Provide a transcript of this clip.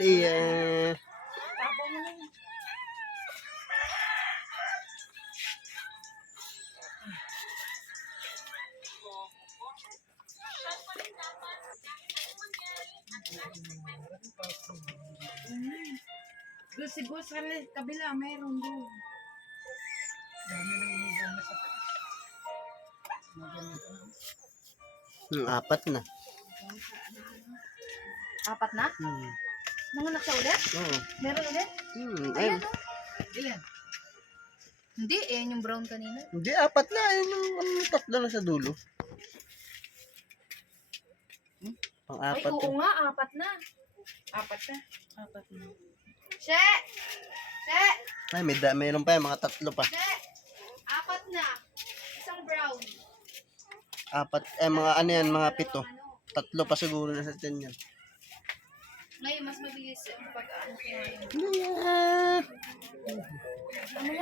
Iya. Doon siguro sa kabila, meron doon. Dami nang hinigang na sa taas. Apat na. Apat na? Nanganak siya ulit? Oo. Meron ulit? Ayun. Ayan o. Ilan? Hindi, ayan yung brown kanina. Hindi, apat na. Ayun yung tatlo na sa dulo. Ay, Pang-apat. oo nga, apat na. Apat na. Apat na. She! She! Ay, mayroon pa yung mga tatlo pa. She! Apat na. Isang brown. Apat, mga ano yan, mga pito. Tatlo pa siguro na sa tiyan yan. Ngayon, mas mabilis yung pag-ano. Yeah.